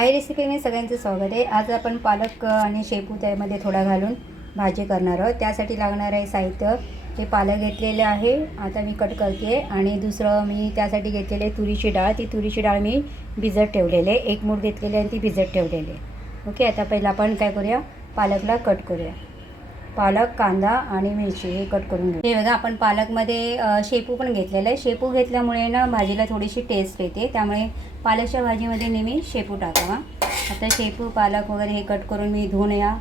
आई रेसिपीमध्ये सगळ्यांचं स्वागत आहे. आज आपण पालक आणि शेपू त्यामध्ये थोडा घालून भाजी करणार आहोत. त्यासाठी लागणार आहे साहित्य. हे पालक घेतलेले आहे. आता मी कट करते. आणि दुसरं मी त्यासाठी घेतलेले तुरीची डाळ. ती तुरीची डाळ मी भिजत ठेवलेले एक मूठ घेतलेली आणि ती भिजत ठेवलेली ओके आता पहिलं आपण काय करूया? पालकला कट करूया. पालक कांदा आणि मिरची हे कट करून घेऊ. हे बघा आपण पालकमध्ये शेपू पण घेतलेलं आहे. शेपू घेतल्यामुळे ना भाजीला थोडीशी टेस्ट येते. त्यामुळे पालकच्या भाजीमध्ये नेहमी शेपू टाकावा. आता शेपू पालक वगैरे हे कट करून मी धुवून या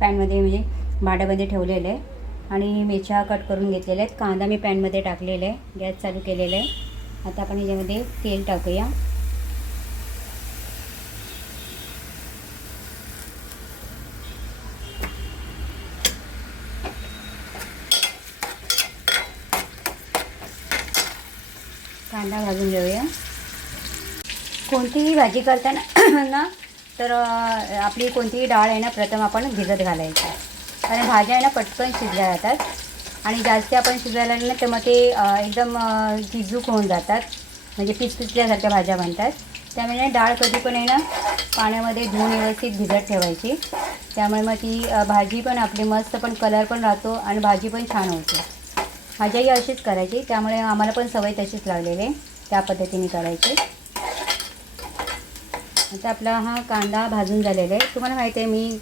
पॅनमध्ये म्हणजे भाड्यामध्ये ठेवलेलं आहे. आणि मिरच्या कट करून घेतलेल्या आहेत. कांदा मी पॅनमध्ये टाकलेला आहे. गॅस चालू केलेला आहे. आता आपण ह्याच्यामध्ये तेल टाकूया. कांदा भाजून घेऊया. कोणतीही भाजी करताना ना तर आपली कोणतीही डाळ आहे ना प्रथम आपण भिजत घालायची. कारण भाज्या आहे ना पटकन शिजल्या जातात. आणि जास्त आपण शिजवायला ना तर मग ते एकदम अं, होऊन जातात. म्हणजे पिचपिचल्यासारख्या भाज्या बनतात. त्यामुळे डाळ कधी पण आहे ना पाण्यामध्ये धुवून व्यवस्थित भिजत ठेवायची. त्यामुळे मग ती भाजी पण आपली मस्त पण कलर पण राहतो आणि भाजी पण छान होते. भाज्याही अशीच करायची. त्यामुळे आम्हाला पण सवय तशीच लागलेली आहे. त्या पद्धतीने करायची. आता आपला हा कांदा भाजून झालेला आहे. तुम्हाला माहिती आहे मी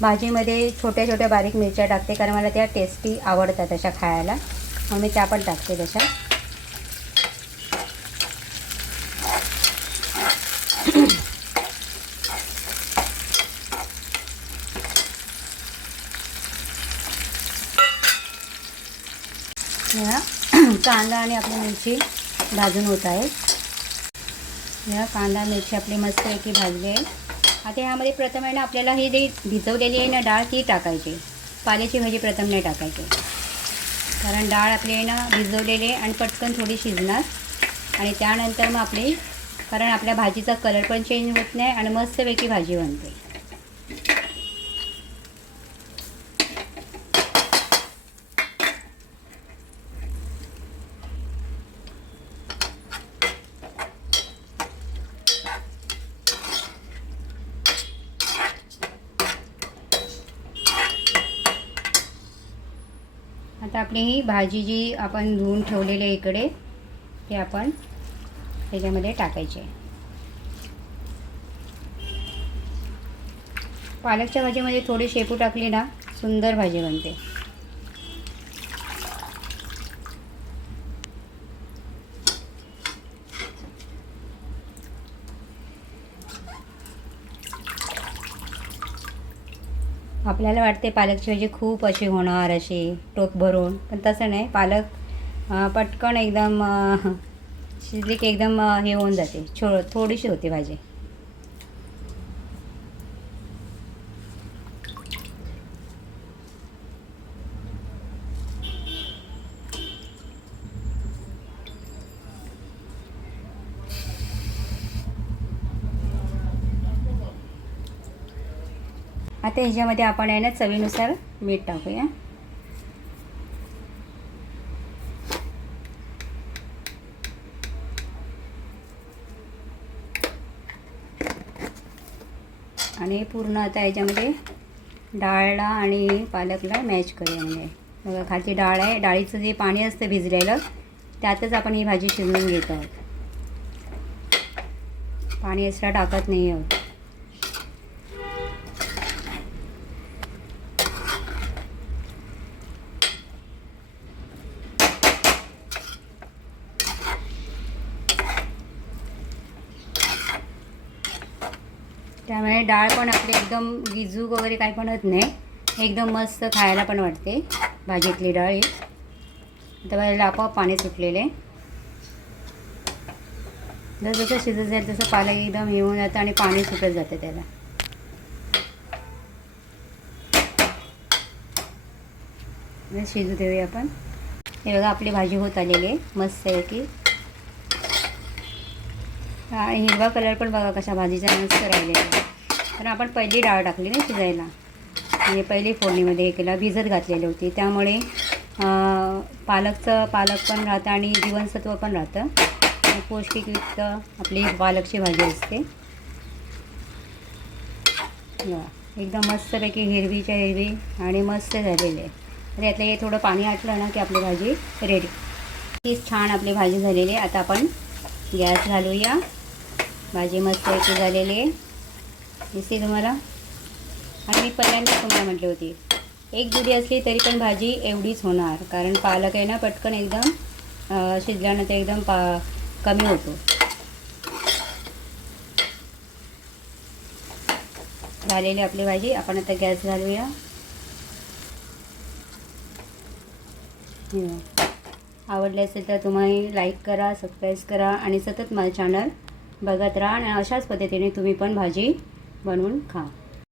भाजीमध्ये छोट्या छोट्या बारीक मिरच्या टाकते कारण मला त्या टेस्टी आवडतात तशा खायला. मग मी त्या पण टाकते तशा. या कांदा आणि आपली मिरची भाजून होत आहे या कांदा मिरची आपली मस्तपैकी भाजली आहे. आता ह्यामध्ये प्रथम आहे ना आपल्याला ही जी भिजवलेली आहे ना डाळ ती टाकायची. पाल्याची भाजी प्रथम नाही टाकायची. कारण डाळ आपली आहे ना भिजवलेली आहे आणि पटकन थोडी शिजणार. आणि त्यानंतर मग आपली कारण आपल्या भाजीचा कलर पण चेंज होत नाही आणि मस्तपैकी भाजी बनते. आता आपली ही भाजी जी आपण धुवून ठेवलेली आहे इकडे ते आपण त्याच्यामध्ये टाकायचे पालकच्या भाजीमध्ये थोडी शेपू टाकली ना सुंदर भाजी बनते. आपल्याला वाटते पालकची भाजी खूप अशी होणार अशी टोप भरून. पण तसं नाही. पालक पटकन एकदम शिजली की एकदम हे होऊन जाते. छो थोडीशी होते भाजी. आता ह्याच्यामध्ये आपण आहे ना चवीनुसार मीठ टाकूया. आणि पूर्ण आता याच्यामध्ये डाळला आणि पालकला मॅच करूया म्हणजे. बघा खालची डाळ आहे. डाळीचं जे पाणी असतं भिजलेलं त्यातच आपण ही भाजी शिजवून घेत आहोत. पाणी एक्स्ट्रा टाकत नाही आहोत. त्यामुळे डाळ पण आपली एकदम गिजूक वगैरे काही पण होत नाही. एकदम मस्त खायला पण वाटते. भाजीतली डाळ ही. आता आपोआप पाणी सुटलेले. जसं जसं शिजत जाईल तसं पालक एकदम येऊन जातं आणि पाणी सुटत जातं त्याला. शिजू देऊया आपण. हे बघा आपली भाजी होत आलेली आहे. मस्त आहे की हा हिरवा कलर पण बघा कशा भाजीचा मस्त राहिलेला आहे. कारण आपण पहिली डाळ टाकली ना शिजायला. म्हणजे पहिली फोडणीमध्ये हे केलं भिजत घातलेली होती. त्यामुळे पालकचं पालक पण राहतं आणि जीवनसत्व पण राहतं. पौष्टिकयुक्त आपली पालकची भाजी असते. एकदम मस्तपैकी हिरवीच्या हिरवी आणि मस्त झालेली आहे. तर यातलं हे थोडं पाणी आटलं ना की आपली भाजी रेडी तीच छान आपली भाजी झालेली आहे. आता आपण गॅस घालूया. भाजी मस्त याची झालेली आहे. दिसते तुम्हाला? आणि मी पहिल्यांदा तुम्हाला म्हटली होती एक जुडी असली तरी पण भाजी एवढीच होणार. कारण पालक आहे ना पटकन एकदम शिजल्यानंतर एकदम पा कमी होतो. झालेली आपली भाजी. आपण आता गॅस घालूया. आवडले असेल तर तुम्ही लाईक करा सबस्क्राईब करा आणि सतत माझं चॅनल बघत राहा आणि अशाच पद्धतीने तुम्ही पण भाजी बनवून खा.